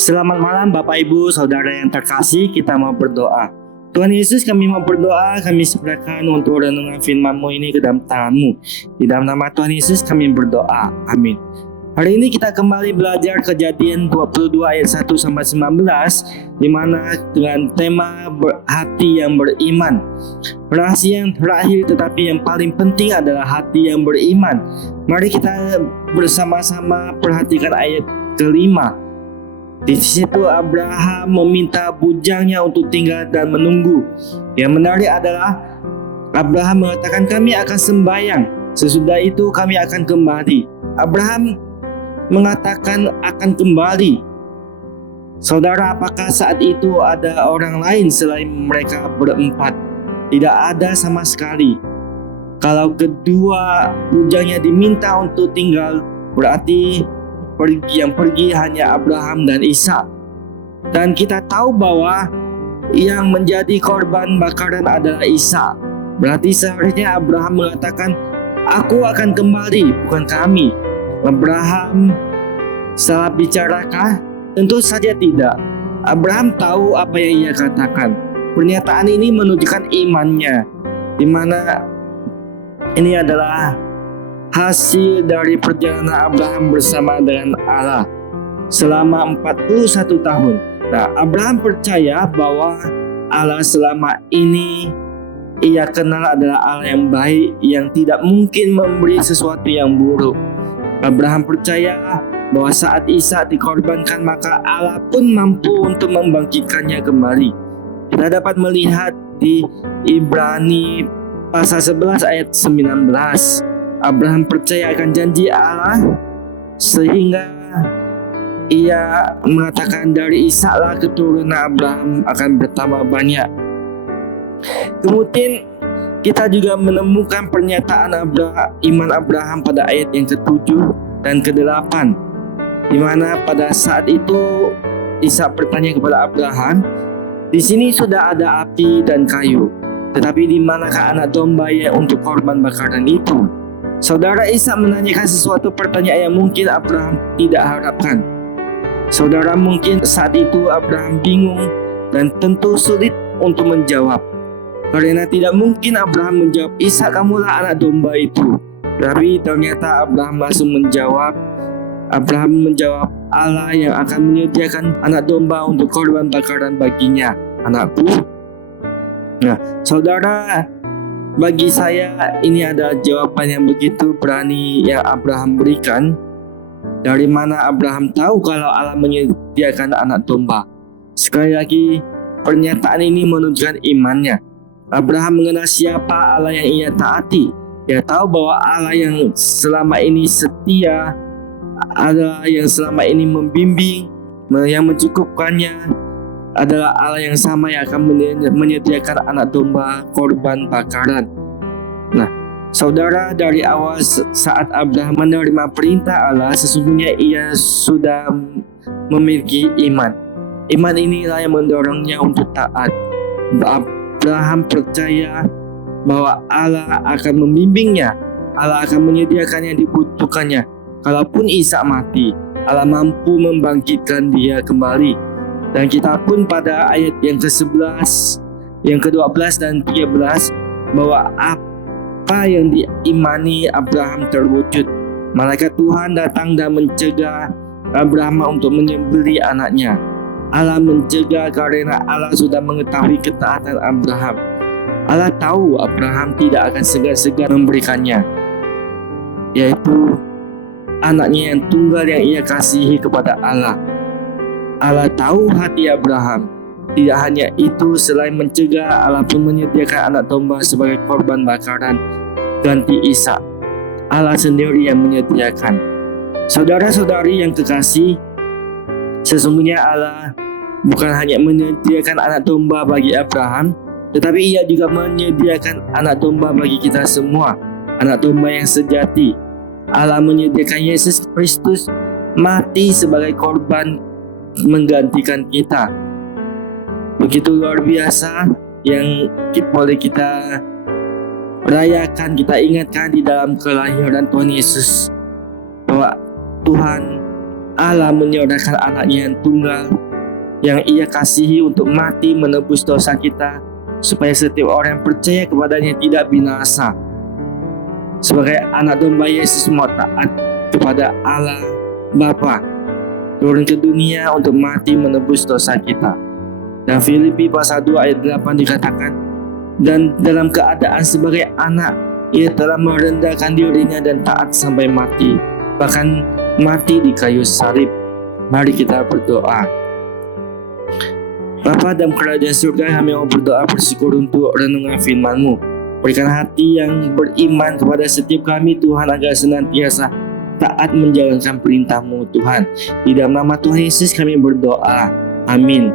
Selamat malam Bapak Ibu Saudara yang terkasih, kita mau berdoa. Tuhan Yesus, kami mau berdoa, kami serahkan untuk renungan firman-Mu ini ke dalam tangan-Mu. Di dalam nama Tuhan Yesus kami berdoa, amin. Hari ini kita kembali belajar Kejadian 22 ayat 1 sampai 19, di mana dengan tema hati yang beriman. Rahasia yang terakhir tetapi yang paling penting adalah hati yang beriman. Mari kita bersama-sama perhatikan ayat kelima. Di situ Abraham meminta bujangnya untuk tinggal dan menunggu. Yang menarik adalah Abraham mengatakan kami akan sembahyang, sesudah itu kami akan kembali. Abraham mengatakan akan kembali. Saudara, apakah saat itu ada orang lain selain mereka berempat? Tidak ada sama sekali. Kalau kedua bujangnya diminta untuk tinggal, berarti yang pergi hanya Abraham dan Ishak. Dan kita tahu bahwa yang menjadi korban bakaran adalah Ishak. Berarti seharusnya Abraham mengatakan, aku akan kembali, bukan kami. Abraham salah bicarakah? Tentu saja tidak. Abraham tahu apa yang ia katakan. Pernyataan ini menunjukkan imannya, di mana ini adalah hasil dari perjalanan Abraham bersama dengan Allah selama 41 tahun. Nah, Abraham percaya bahwa Allah selama ini ia kenal adalah Allah yang baik, yang tidak mungkin memberi sesuatu yang buruk. Abraham percaya bahwa saat Ishak dikorbankan, maka Allah pun mampu untuk membangkitkannya kembali. Kita dapat melihat di Ibrani pasal 11 ayat 19. Abraham percaya akan janji Allah sehingga ia mengatakan dari Ishaklah keturunan Abraham akan bertambah banyak. Kemudian kita juga menemukan pernyataan iman Abraham pada ayat yang ke-7 dan ke-8, di mana pada saat itu Ishak bertanya kepada Abraham, di sini sudah ada api dan kayu, tetapi di manakah anak domba yang untuk korban bakaran itu? Saudara, Ishak menanyakan sesuatu pertanyaan yang mungkin Abraham tidak harapkan. Saudara, mungkin saat itu Abraham bingung dan tentu sulit untuk menjawab. Karena tidak mungkin Abraham menjawab, Ishak, kamulah anak domba itu. Tapi ternyata Abraham langsung menjawab. Abraham menjawab, Allah yang akan menyediakan anak domba untuk korban bakaran baginya, anakku. Nah, saudara, bagi saya ini adalah jawaban yang begitu berani yang Abraham berikan. Dari mana Abraham tahu kalau Allah menyediakan anak domba? Sekali lagi, pernyataan ini menunjukkan imannya. Abraham mengenal siapa Allah yang ia taati. Dia tahu bahwa Allah yang selama ini setia, Allah yang selama ini membimbing, yang mencukupkannya, adalah Allah yang sama yang akan menyediakan anak domba korban bakaran. Nah, saudara, dari awal saat Abraham menerima perintah Allah, sesungguhnya ia sudah memiliki iman. Iman inilah yang mendorongnya untuk taat. Abraham percaya bahwa Allah akan membimbingnya, Allah akan menyediakan yang dibutuhkannya. Kalaupun Ishak mati, Allah mampu membangkitkan dia kembali. Dan kita pun pada ayat yang ke-11, yang ke-12 dan 13, bahwa apa yang diimani Abraham terwujud. Malaikat Tuhan datang dan mencegah Abraham untuk menyembelih anaknya. Allah mencegah karena Allah sudah mengetahui ketaatan Abraham. Allah tahu Abraham tidak akan segan-segan memberikannya, yaitu anaknya yang tunggal yang ia kasihi kepada Allah. Allah tahu hati Abraham. Tidak hanya itu, selain mencegah, Allah pun menyediakan anak domba sebagai korban bakaran ganti Ishak. Allah sendiri yang menyediakan. Saudara-saudari yang kekasih, sesungguhnya Allah bukan hanya menyediakan anak domba bagi Abraham, tetapi ia juga menyediakan anak domba bagi kita semua, anak domba yang sejati. Allah menyediakan Yesus Kristus mati sebagai korban menggantikan kita. Begitu luar biasa yang boleh kita rayakan, kita ingatkan di dalam kelahiran Tuhan Yesus, bahwa Tuhan Allah menyerahkan anaknya yang tunggal yang ia kasihi untuk mati menebus dosa kita, supaya setiap orang yang percaya kepadanya tidak binasa. Sebagai anak domba, Yesus mau taat kepada Allah Bapa, turun ke dunia untuk mati menebus dosa kita. Dan Filipi pasal 2 ayat 8 dikatakan, dan dalam keadaan sebagai anak, ia telah merendahkan dirinya dan taat sampai mati, bahkan mati di kayu salib. Mari kita berdoa. Bapa dalam kerajaan surga, kami mau berdoa bersyukur untuk renungan firman-Mu. Berikan hati yang beriman kepada setiap kami Tuhan, agar senantiasa taat menjalankan perintah-Mu Tuhan. Di dalam nama Tuhan Yesus kami berdoa. Amin.